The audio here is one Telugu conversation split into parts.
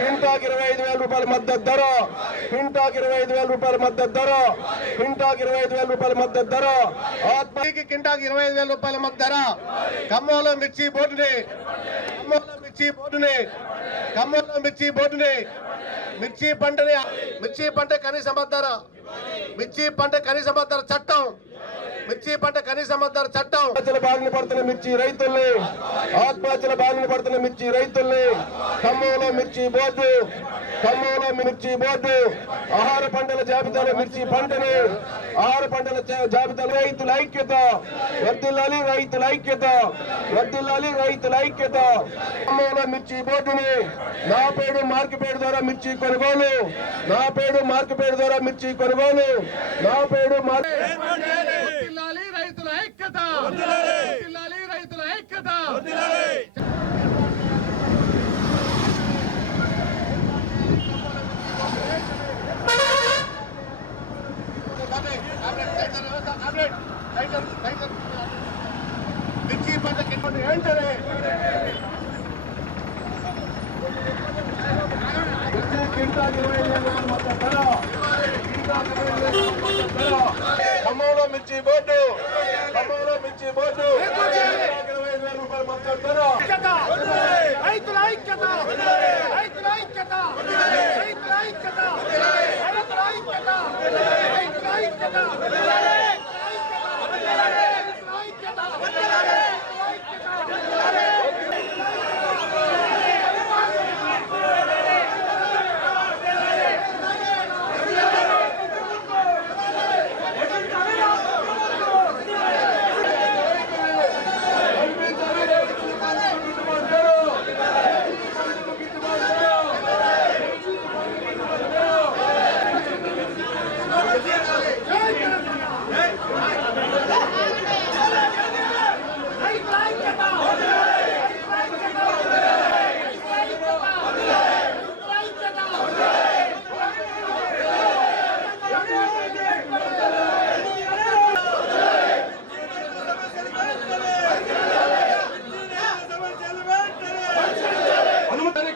క్వింటాకు 25,000 రూపాయల మద్దతు ధర, క్వింటాకు 25,000 రూపాయల మద్దతు ధర, క్వింటాకు 25,000 రూపాయల మద్దతు ధర, ఆత్మకి క్వింటాకు 25,000 రూపాయల మద్దతు ధర. ఖమ్మంలో మిర్చి బోర్డుని, ఖమ్మంలో మిర్చి బోర్డుని, ఖమ్మంలో మిర్చి బోర్డుని, మిర్చి పంట కనీస మద్దతు ధర, మిర్చి పంట కనీస మద్దతు ధర చట్టం, మిర్చి పంట కనీస మద్దతు ధర చట్టం. ఆత్మహత్యల బారిన పడుతున్న మిర్చి రైతుల్ని, ఆత్మహత్యల బారిన పడుతున్న మిర్చి రైతుల్ని ఖమ్మంలో మిర్చి బోర్డు, ఖమ్మంలో మిర్చి బోర్డు ఆహార పంటల జాబితాలో మిర్చి పంటని, ఆహార పంటల జాబితాలో రైతుల ఐక్యత వర్ధిల్లాలి, రైతుల ఐక్యత వర్ధిల్లాలి, రైతుల ఐక్యత. ఖమ్మంలో మిర్చి బోర్డుని నాపేడు మార్కెట్ ద్వారా మిర్చి కొనుగోలు, నాపేడు మార్కెట్ ద్వారా మిర్చి కొనుగోలు, నాపేడు రైతుల ఐక్యత, రైతుల ఐక్యత. మిర్చి పంట వెంటనే ఖమ్మంలో మిర్చి బోర్డు, ఖమ్మంలో మిర్చి బోర్డు 25,000 రూపాయల మద్దతు ధర. రైతుల ఐక్యత, రైతుల ఐక్యత, రైతుల ఐక్యత, రైతుల ఐక్యత, రైతుల ఐక్యత,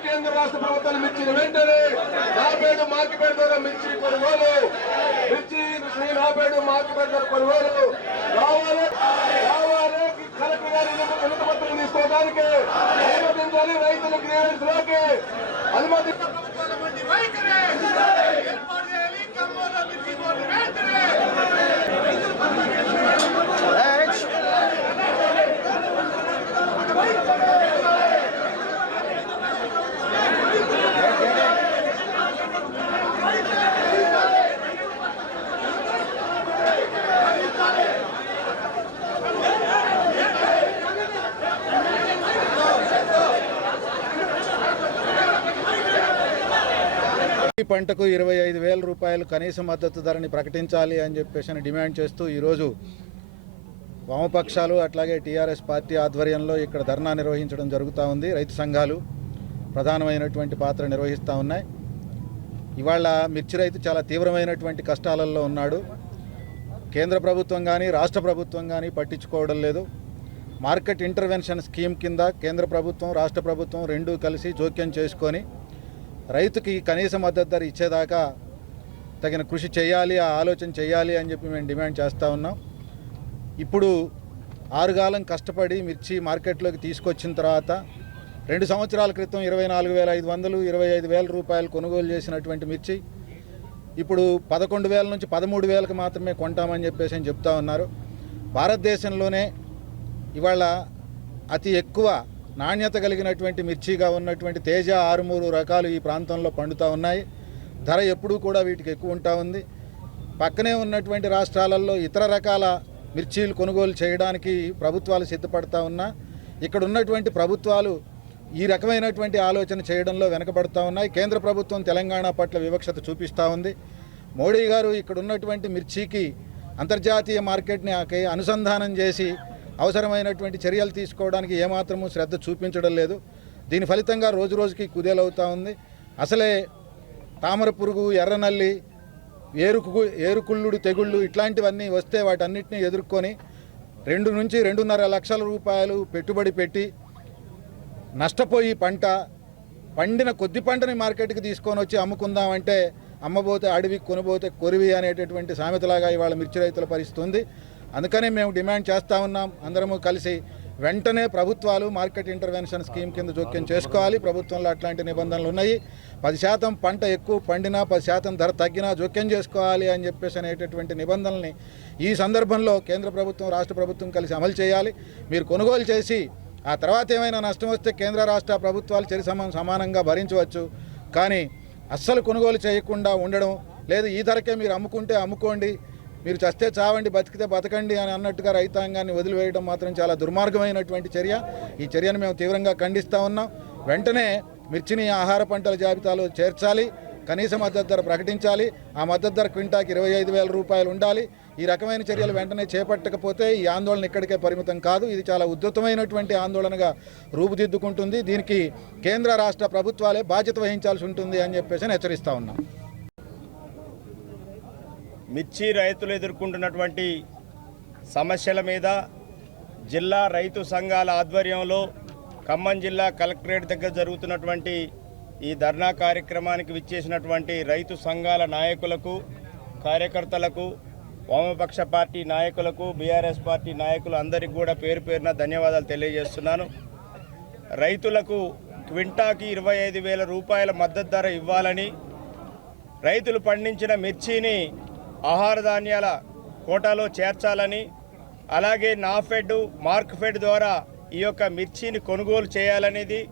కేంద్ర రాష్ట్ర ప్రభుత్వాలు మిర్చిని వెంటనే నాపేడు మార్కెట్ ద్వారా మిర్చి కొనుగోలు, మిర్చి నాపేడు మార్కెట్ ద్వారా కొనుగోలు రావాలి, రావాలి. కలెక్టర్ గారి అనుమతులు తీసుకోవడానికి అనుమతించాలి, రైతుల గ్రీవెన్స్ లోకి అనుమతి. పంటకు 25,000 రూపాయలు కనీస మద్దతు ధరని ప్రకటించాలి అని చెప్పేసి డిమాండ్ చేస్తూ ఈరోజు వామపక్షాలు అట్లాగే టీఆర్ఎస్ పార్టీ ఆధ్వర్యంలో ఇక్కడ ధర్నా నిర్వహించడం జరుగుతూ ఉంది. రైతు సంఘాలు ప్రధానమైనటువంటి పాత్ర నిర్వహిస్తూ ఉన్నాయి. ఇవాళ మిర్చి రైతు చాలా తీవ్రమైనటువంటి కష్టాలలో ఉన్నాడు. కేంద్ర ప్రభుత్వం కానీ రాష్ట్ర ప్రభుత్వం కానీ పట్టించుకోవడం లేదు. మార్కెట్ ఇంటర్వెన్షన్ స్కీమ్ కింద కేంద్ర ప్రభుత్వం రాష్ట్ర ప్రభుత్వం రెండూ కలిసి జోక్యం చేసుకొని రైతుకి కనీస మద్దతు ధర ఇచ్చేదాకా తగిన కృషి చేయాలి, ఆ ఆలోచన చేయాలి అని చెప్పి మేము డిమాండ్ చేస్తూ ఉన్నాం. ఇప్పుడు 6 కాలం కష్టపడి మిర్చి మార్కెట్లోకి తీసుకొచ్చిన తర్వాత 2 సంవత్సరాల క్రితం 24,500 25,000 రూపాయలు కొనుగోలు చేసినటువంటి మిర్చి ఇప్పుడు 11,000 నుంచి 13,000కి మాత్రమే కొంటామని చెప్పేసి అని చెప్తా ఉన్నారు. భారతదేశంలోనే ఇవాళ అతి ఎక్కువ నాణ్యత కలిగినటువంటి మిర్చిగా ఉన్నటువంటి తేజ 6-3 రకాలు ఈ ప్రాంతంలో పండుతూ ఉన్నాయి. ధర ఎప్పుడూ కూడా వీటికి ఎక్కువ ఉంటా ఉంది. పక్కనే ఉన్నటువంటి రాష్ట్రాలలో ఇతర రకాల మిర్చీలు కొనుగోలు చేయడానికి ప్రభుత్వాలు సిద్ధపడతా ఉన్నా ఇక్కడ ఉన్నటువంటి ప్రభుత్వాలు ఈ రకమైనటువంటి ఆలోచన చేయడంలో వెనకబడతా ఉన్నాయి. కేంద్ర ప్రభుత్వం తెలంగాణ పట్ల వివక్షత చూపిస్తూ ఉంది. మోడీ గారు ఇక్కడ ఉన్నటువంటి మిర్చికి అంతర్జాతీయ మార్కెట్ని అనుసంధానం చేసి అవసరమైనటువంటి చర్యలు తీసుకోవడానికి ఏమాత్రమూ శ్రద్ధ చూపించడం లేదు. దీని ఫలితంగా రోజు రోజుకి కుదేలవుతూ ఉంది. అసలే తామర పురుగు, ఎర్రనల్లి, ఏరుకుళ్ళుడు తెగుళ్ళు ఇట్లాంటివన్నీ వస్తే వాటన్నిటిని ఎదుర్కొని 2 నుంచి 2.5 లక్షల రూపాయలు పెట్టుబడి పెట్టి నష్టపోయి పంట పండిన కొద్ది పంటని మార్కెట్కి తీసుకొని వచ్చి అమ్ముకుందామంటే అమ్మబోతే అడవి కొనబోతే కొరివి అనేటటువంటి సామెతలాగా ఇవాళ మిర్చి రైతుల పరిస్థితి ఉంది. అందుకనే మేము డిమాండ్ చేస్తూ ఉన్నాం, అందరము కలిసి వెంటనే ప్రభుత్వాలు మార్కెట్ ఇంటర్వెన్షన్ స్కీమ్ కింద జోక్యం చేసుకోవాలి. ప్రభుత్వంలో అట్లాంటి నిబంధనలు ఉన్నాయి. 10% పంట ఎక్కువ పండినా 10% ధర తగ్గినా జోక్యం చేసుకోవాలి అని చెప్పేసి అనేటటువంటి నిబంధనల్ని ఈ సందర్భంలో కేంద్ర ప్రభుత్వం రాష్ట్ర ప్రభుత్వం కలిసి అమలు చేయాలి. మీరు కొనుగోలు చేసి ఆ తర్వాత ఏమైనా నష్టం వస్తే కేంద్ర రాష్ట్ర ప్రభుత్వాలు సమానంగా భరించవచ్చు. కానీ అస్సలు కొనుగోలు చేయకుండా ఉండడం, లేదు ఈ ధరకే మీరు అమ్ముకుంటే అమ్ముకోండి, మీరు చస్తే చావండి, బతికితే బతకండి అని అన్నట్టుగా రైతాంగాన్ని వదిలివేయడం మాత్రం చాలా దుర్మార్గమైనటువంటి చర్య. ఈ చర్యను మేము తీవ్రంగా ఖండిస్తూ ఉన్నాం. వెంటనే మిర్చిని ఆహార పంటల జాబితాలో చేర్చాలి, కనీస మద్దతు ధర ప్రకటించాలి, ఆ మద్దతు ధర క్వింటాకి 25,000 రూపాయలు ఉండాలి. ఈ రకమైన చర్యలు వెంటనే చేపట్టకపోతే ఈ ఆందోళన ఇక్కడికే పరిమితం కాదు, ఇది చాలా ఉధృతమైనటువంటి ఆందోళనగా రూపుదిద్దుకుంటుంది. దీనికి కేంద్ర రాష్ట్ర ప్రభుత్వాలే బాధ్యత వహించాల్సి ఉంటుంది అని చెప్పేసి హెచ్చరిస్తూ ఉన్నాం. మిర్చి రైతులు ఎదుర్కొంటున్నటువంటి సమస్యల మీద జిల్లా రైతు సంఘాల ఆధ్వర్యంలో ఖమ్మం జిల్లా కలెక్టరేట్ దగ్గర జరుగుతున్నటువంటి ఈ ధర్నా కార్యక్రమానికి విచ్చేసినటువంటి రైతు సంఘాల నాయకులకు, కార్యకర్తలకు, వామపక్ష పార్టీ నాయకులకు, బీఆర్ఎస్ పార్టీ నాయకులు అందరికీ కూడా పేరు పేరున ధన్యవాదాలు తెలియజేస్తున్నాను. రైతులకు క్వింటాకి 25,000 రూపాయల మద్దతు ధర ఇవ్వాలని, రైతులు పండించిన మిర్చిని ఆహార ధాన్యాల కోటాలో చేర్చాలని, అలాగే నాఫెడ్, మార్క్ఫెడ్ ద్వారా ఈ యొక్క మిర్చిని కొనుగోలు చేయాలనేది,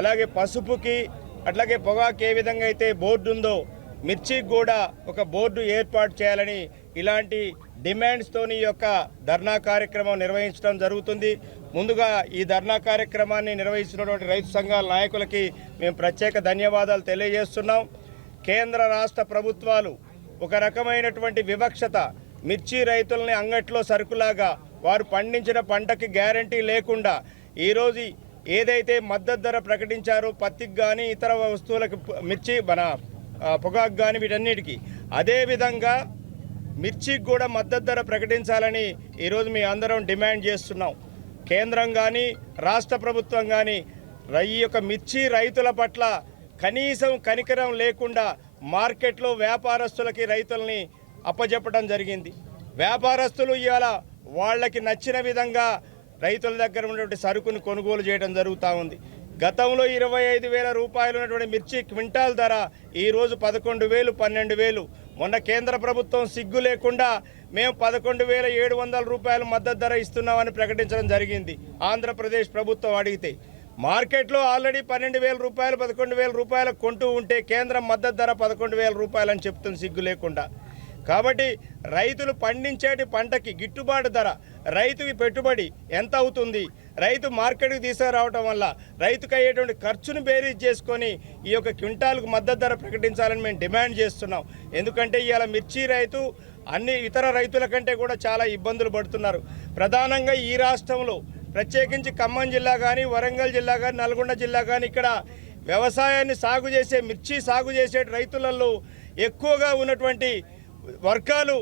అలాగే పసుపుకి అట్లాగే పొగాకు ఏ విధంగా అయితే బోర్డు ఉందో మిర్చికి కూడా ఒక బోర్డు ఏర్పాటు చేయాలని ఇలాంటి డిమాండ్స్తోని ఈ యొక్క ధర్నా కార్యక్రమం నిర్వహించడం జరుగుతుంది. ముందుగా ఈ ధర్నా కార్యక్రమాన్ని నిర్వహిస్తున్నటువంటి రైతు సంఘాల నాయకులకి మేము ప్రత్యేక ధన్యవాదాలు తెలియజేస్తున్నాం. కేంద్ర రాష్ట్ర ప్రభుత్వాలు ఒక రకమైనటువంటి వివక్షత, మిర్చి రైతుల్ని అంగట్లో సరుకులాగా వారు పండించిన పంటకి గ్యారంటీ లేకుండా ఈరోజు ఏదైతే మద్దతు ధర ప్రకటించారో పత్తికి కానీ ఇతర వస్తువులకు, మిర్చి పొగాకు కానీ వీటన్నిటికీ, అదేవిధంగా మిర్చికి కూడా మద్దతు ధర ప్రకటించాలని ఈరోజు మీ అందరం డిమాండ్ చేస్తున్నాం. కేంద్రం కానీ రాష్ట్ర ప్రభుత్వం కానీ ఈ యొక్క మిర్చి రైతుల పట్ల కనీసం కనికరం లేకుండా మార్కెట్లో వ్యాపారస్తులకి రైతుల్ని అప్పజెప్పడం జరిగింది. వ్యాపారస్తులు ఇవాళ వాళ్ళకి నచ్చిన విధంగా రైతుల దగ్గర ఉన్నటువంటి సరుకును కొనుగోలు చేయడం జరుగుతూ ఉంది. గతంలో 25,000 రూపాయలు ఉన్నటువంటి మిర్చి క్వింటాల్ ధర ఈరోజు 11,000, 12,000. మొన్న కేంద్ర ప్రభుత్వం సిగ్గు లేకుండా మేము 11,700 రూపాయల మద్దతు ధర ఇస్తున్నామని ప్రకటించడం జరిగింది. ఆంధ్రప్రదేశ్ ప్రభుత్వం అడిగితే మార్కెట్లో ఆల్రెడీ 12,000 రూపాయలు, 11,000 రూపాయలు కొంటూ ఉంటే కేంద్రం మద్దతు ధర 11,000 రూపాయలు అని చెప్తుంది సిగ్గు లేకుండా. కాబట్టి రైతులు పండించేటి పంటకి గిట్టుబాటు ధర, రైతుకి పెట్టుబడి ఎంత అవుతుంది, రైతు మార్కెట్కి తీసుకురావడం వల్ల రైతుకు అయ్యేటువంటి ఖర్చును బేరీజ్ చేసుకొని ఈ యొక్క క్వింటాల్కు మద్దతు ధర ప్రకటించాలని మేము డిమాండ్ చేస్తున్నాం. ఎందుకంటే ఇవాళ మిర్చి రైతు అన్ని ఇతర రైతుల కంటే కూడా చాలా ఇబ్బందులు పడుతున్నారు. ప్రధానంగా ఈ రాష్ట్రంలో ప్రత్యేకించి ఖమ్మం జిల్లా కానీ, వరంగల్ జిల్లా కానీ, నల్గొండ జిల్లా కానీ ఇక్కడ వ్యవసాయాన్ని సాగు చేసే, మిర్చి సాగు చేసే రైతులలో ఎక్కువగా ఉన్నటువంటి వర్గాలు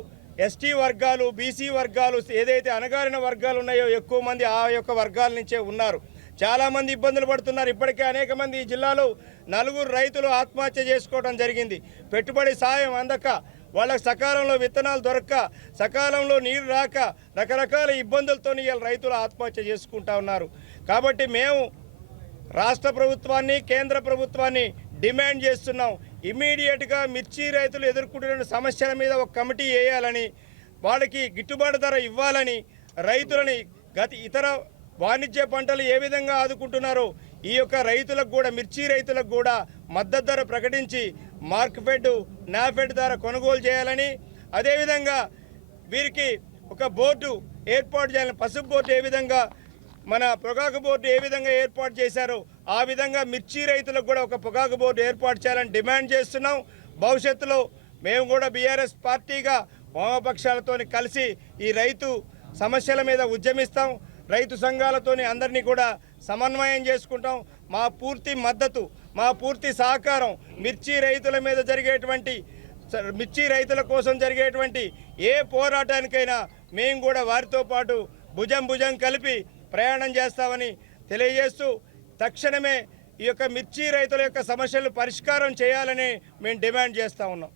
ఎస్టీ వర్గాలు, బీసీ వర్గాలు, ఏదైతే అణగారిన వర్గాలు ఉన్నాయో ఎక్కువ మంది ఆ యొక్క వర్గాల నుంచే ఉన్నారు. చాలామంది ఇబ్బందులు పడుతున్నారు. ఇప్పటికే అనేక మంది ఈ జిల్లాలో 4 రైతులు ఆత్మహత్య చేసుకోవడం జరిగింది. పెట్టుబడి సాయం అందక, వాళ్ళకి సకాలంలో విత్తనాలు దొరక్క, సకాలంలో నీరు రాక, రకరకాల ఇబ్బందులతో ఇవాళ రైతులు ఆత్మహత్య చేసుకుంటా ఉన్నారు. కాబట్టి మేము రాష్ట్ర ప్రభుత్వాన్ని, కేంద్ర ప్రభుత్వాన్ని డిమాండ్ చేస్తున్నాం. ఇమీడియట్గా మిర్చి రైతులు ఎదుర్కొంటున్న సమస్యల మీద ఒక కమిటీ వేయాలని, వాళ్ళకి గిట్టుబాటు ధర ఇవ్వాలని, రైతులని ఇతర వాణిజ్య పంటలు ఏ విధంగా ఆదుకుంటున్నారో ఈ యొక్క రైతులకు కూడా, మిర్చి రైతులకు కూడా మద్దతు ధర ప్రకటించి మార్క్ఫెడ్, నాఫెడ్ ద్వారా కొనుగోలు చేయాలని, అదేవిధంగా వీరికి ఒక బోర్డు ఏర్పాటు చేయాలని, పసుపు బోర్డు ఏ విధంగా మన పొగాకు బోర్డు ఏ విధంగా ఏర్పాటు చేశారో ఆ విధంగా మిర్చి రైతులకు కూడా ఒక పొగాకు బోర్డు ఏర్పాటు చేయాలని డిమాండ్ చేస్తున్నాం. భవిష్యత్తులో మేము కూడా బీఆర్ఎస్ పార్టీగా వామపక్షాలతో కలిసి ఈ రైతు సమస్యల మీద ఉద్యమిస్తాం. రైతు సంఘాలతోని అందరినీ కూడా సమన్వయం చేసుకుంటాం. మా పూర్తి మద్దతు, మా పూర్తి సహకారం మిర్చి రైతుల మీద జరిగేటువంటి, మిర్చి రైతుల కోసం జరిగేటువంటి ఏ పోరాటానికైనా మేము కూడా వారితో పాటు భుజం కలిపి ప్రయాణం చేస్తామని తెలియజేస్తూ, తక్షణమే ఈ యొక్క మిర్చి రైతుల యొక్క సమస్యలు పరిష్కారం చేయాలని మేము డిమాండ్ చేస్తూ ఉన్నాం.